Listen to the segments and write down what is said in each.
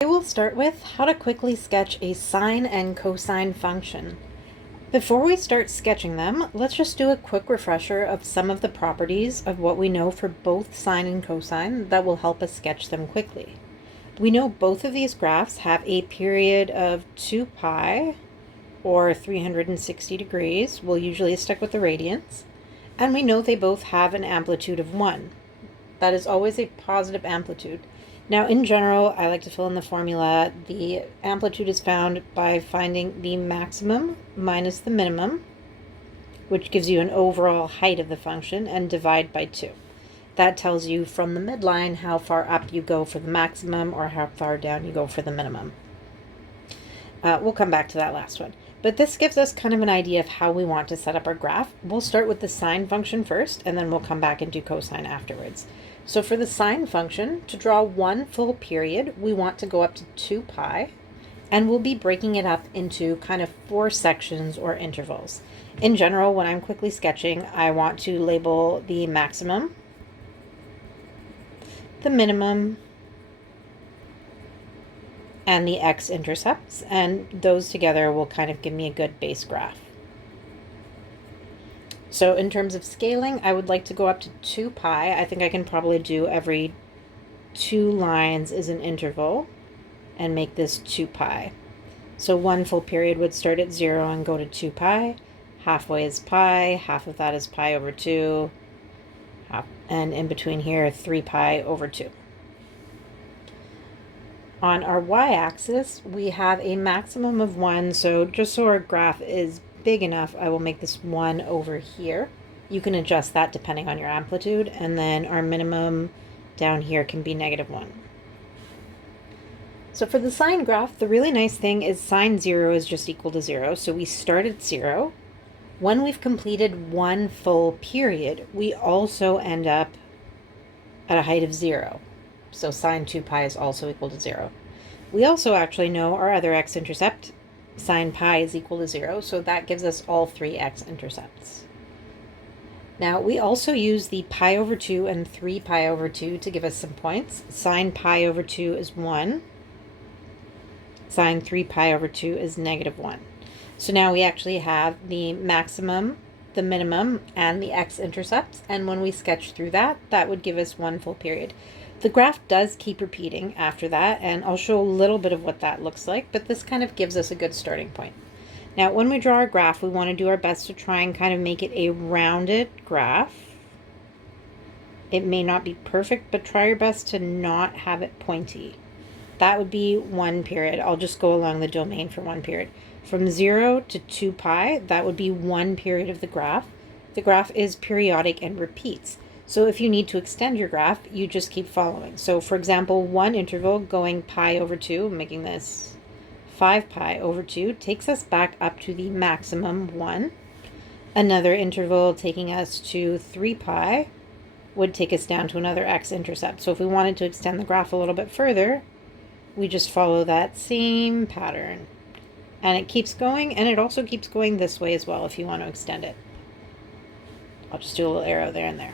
I will start with how to quickly sketch a sine and cosine function. Before we start sketching them, let's just do a quick refresher of some of the properties of what we know for both sine and cosine that will help us sketch them quickly. We know both of these graphs have a period of 2 pi or 360 degrees. We'll usually stick with the radians. And we know they both have an amplitude of 1. That is always a positive amplitude. Now, in general, I like to fill in the formula. The amplitude is found by finding the maximum minus the minimum, which gives you an overall height of the function, and divide by 2. That tells you from the midline how far up you go for the maximum or how far down you go for the minimum. We'll come back to that last one. But this gives us kind of an idea of how we want to set up our graph. We'll start with the sine function first, and then we'll come back and do cosine afterwards. So for the sine function, to draw one full period, we want to go up to 2 pi, and we'll be breaking it up into kind of 4 sections or intervals. In general, when I'm quickly sketching, I want to label the maximum, the minimum, and the x-intercepts, and those together will kind of give me a good base graph. So in terms of scaling, I would like to go up to 2 pi. I think I can probably do every 2 lines is an interval and make this 2 pi. So one full period would start at 0 and go to 2 pi. Halfway is pi, half of that is pi over 2, and in between here, 3 pi over 2. On our y-axis, we have a maximum of 1, so just so our graph is big enough, I will make this 1 over here. You can adjust that depending on your amplitude, and then our minimum down here can be -1. So for the sine graph, the really nice thing is sine 0 is just equal to 0, so we start at 0. When we've completed one full period, we also end up at a height of 0. So sine 2 pi is also equal to 0. We also actually know our other x-intercept, sine pi, is equal to 0, so that gives us all 3 x-intercepts. Now, we also use the pi over 2 and 3 pi over 2 to give us some points. Sine pi over 2 is 1. Sine 3 pi over 2 is -1. So now we actually have the maximum, the minimum, and the x-intercepts, and when we sketch through that, that would give us one full period. The graph does keep repeating after that, and I'll show a little bit of what that looks like, but this kind of gives us a good starting point. Now, when we draw our graph, we want to do our best to try and kind of make it a rounded graph. It may not be perfect, but try your best to not have it pointy. That would be one period. I'll just go along the domain for one period. From 0 to 2 pi, that would be one period of the graph. The graph is periodic and repeats. So if you need to extend your graph, you just keep following. So for example, one interval going pi over 2, making this 5 pi over 2, takes us back up to the maximum 1. Another interval taking us to 3 pi would take us down to another x-intercept. So if we wanted to extend the graph a little bit further, we just follow that same pattern. And it keeps going, and it also keeps going this way as well if you want to extend it. I'll just do a little arrow there and there.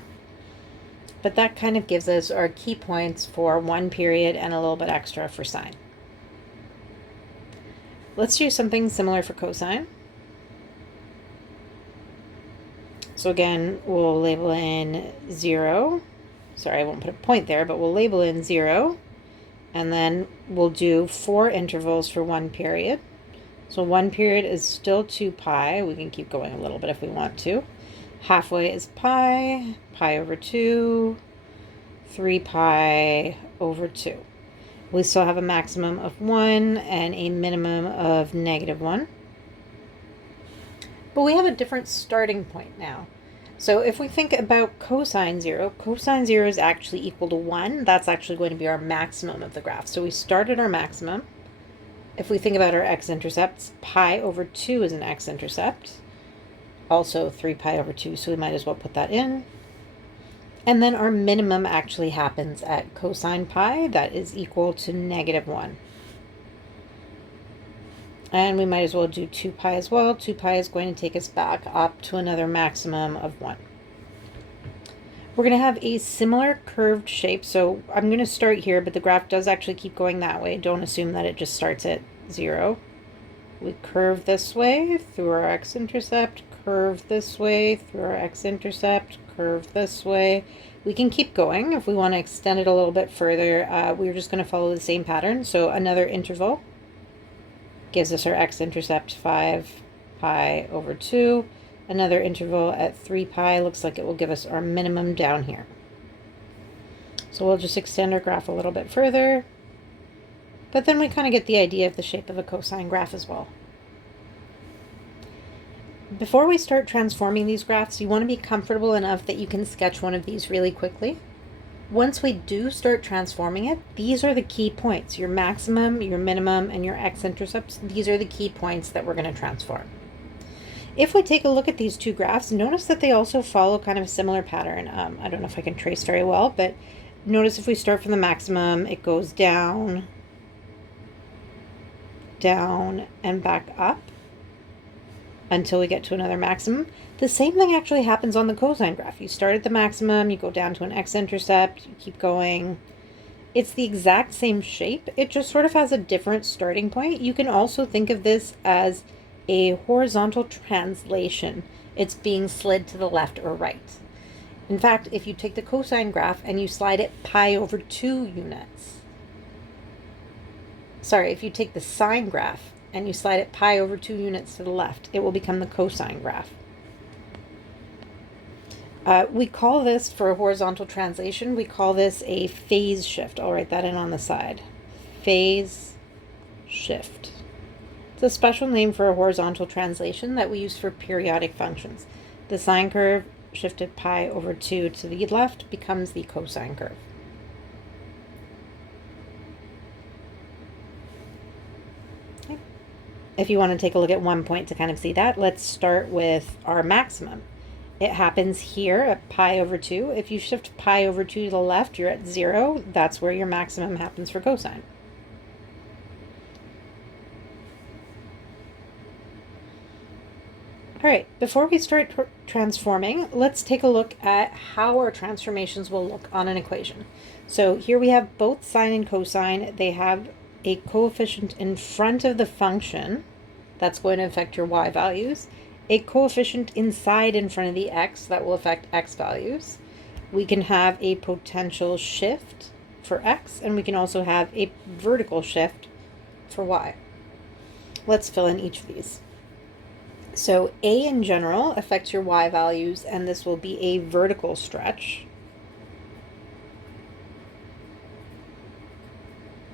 But that kind of gives us our key points for one period and a little bit extra for sine. Let's do something similar for cosine. So again, we'll label in 0. Sorry, I won't put a point there, but we'll label in 0. And then we'll do 4 intervals for one period. So one period is still 2 pi. We can keep going a little bit if we want to. Halfway is pi, pi over 2, 3 pi over 2. We still have a maximum of 1 and a minimum of -1. But we have a different starting point now. So if we think about cosine 0 is actually equal to 1. That's actually going to be our maximum of the graph. So we start at our maximum. If we think about our x-intercepts, pi over 2 is an x-intercept. Also 3 pi over 2, so we might as well put that in. And then our minimum actually happens at cosine pi. That is equal to -1. And we might as well do 2 pi as well. 2 pi is going to take us back up to another maximum of 1. We're going to have a similar curved shape. So I'm going to start here, but the graph does actually keep going that way. Don't assume that it just starts at 0. We curve this way through our x-intercept, curve this way through our x-intercept, curve this way. We can keep going. If we want to extend it a little bit further, we're just going to follow the same pattern. So another interval gives us our x-intercept 5 pi over 2. Another interval at 3 pi looks like it will give us our minimum down here. So we'll just extend our graph a little bit further. But then we kind of get the idea of the shape of a cosine graph as well. Before we start transforming these graphs, you want to be comfortable enough that you can sketch one of these really quickly. Once we do start transforming it, these are the key points. Your maximum, your minimum, and your x-intercepts, these are the key points that we're going to transform. If we take a look at these two graphs, notice that they also follow kind of a similar pattern. I don't know if I can trace very well, but notice if we start from the maximum, it goes down, down, and back up until we get to another maximum. The same thing actually happens on the cosine graph. You start at the maximum, you go down to an x-intercept, you keep going. It's the exact same shape. It just sort of has a different starting point. You can also think of this as a horizontal translation. It's being slid to the left or right. In fact, if you take the cosine graph and you slide it pi over 2 units, if you take the sine graph and you slide it pi over 2 units to the left, it will become the cosine graph. We call this, for a horizontal translation, we call this a phase shift. I'll write that in on the side. Phase shift. It's a special name for a horizontal translation that we use for periodic functions. The sine curve shifted pi over 2 to the left becomes the cosine curve. Okay. If you want to take a look at one point to kind of see that, let's start with our maximum. It happens here at pi over 2. If you shift pi over 2 to the left, you're at 0. That's where your maximum happens for cosine. All right, before we start transforming, let's take a look at how our transformations will look on an equation. So here we have both sine and cosine. They have a coefficient in front of the function that's going to affect your y values, a coefficient inside in front of the x that will affect x values. We can have a potential shift for x, and we can also have a vertical shift for y. Let's fill in each of these. So A in general affects your y values, and this will be a vertical stretch.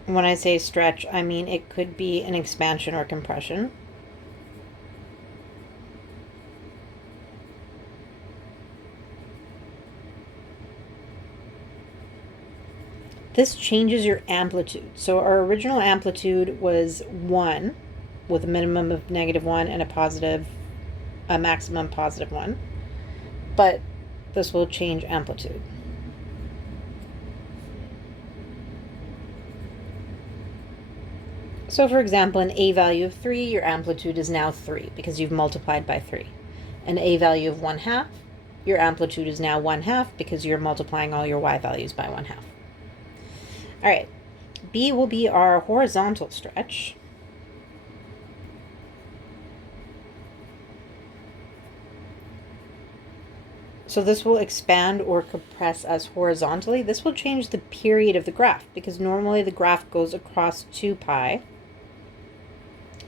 When I say stretch, I mean it could be an expansion or compression. This changes your amplitude. So our original amplitude was 1 with a minimum of -1 and a maximum +1. But this will change amplitude. So for example, an a value of 3, your amplitude is now 3 because you've multiplied by 3. An a value of 1/2, your amplitude is now 1/2 because you're multiplying all your y values by 1/2. All right, B will be our horizontal stretch. So this will expand or compress us horizontally. This will change the period of the graph because normally the graph goes across 2 pi.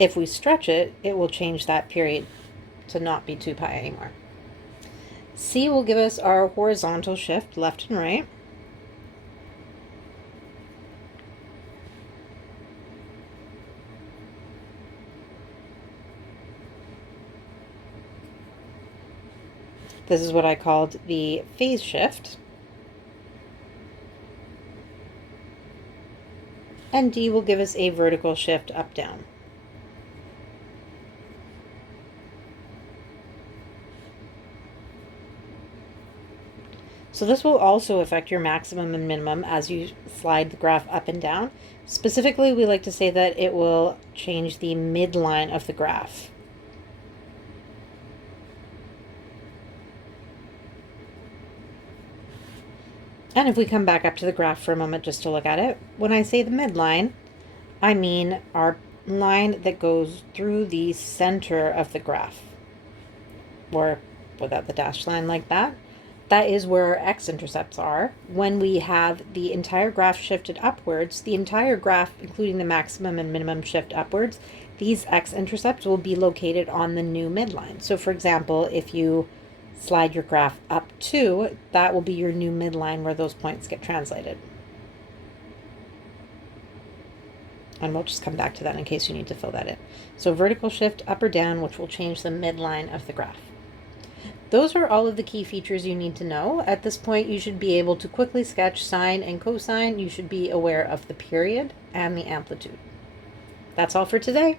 If we stretch it, it will change that period to not be 2 pi anymore. C will give us our horizontal shift left and right. This is what I called the phase shift. And D will give us a vertical shift up-down. So this will also affect your maximum and minimum as you slide the graph up and down. Specifically, we like to say that it will change the midline of the graph. And if we come back up to the graph for a moment just to look at it, when I say the midline, I mean our line that goes through the center of the graph, or without the dashed line like that. That is where our x-intercepts are. When we have the entire graph shifted upwards, the entire graph, including the maximum and minimum shift upwards, these x-intercepts will be located on the new midline. So for example, if you slide your graph up 2, that will be your new midline where those points get translated. And we'll just come back to that in case you need to fill that in. So vertical shift up or down, which will change the midline of the graph. Those are all of the key features you need to know. At this point, you should be able to quickly sketch sine and cosine. You should be aware of the period and the amplitude. That's all for today.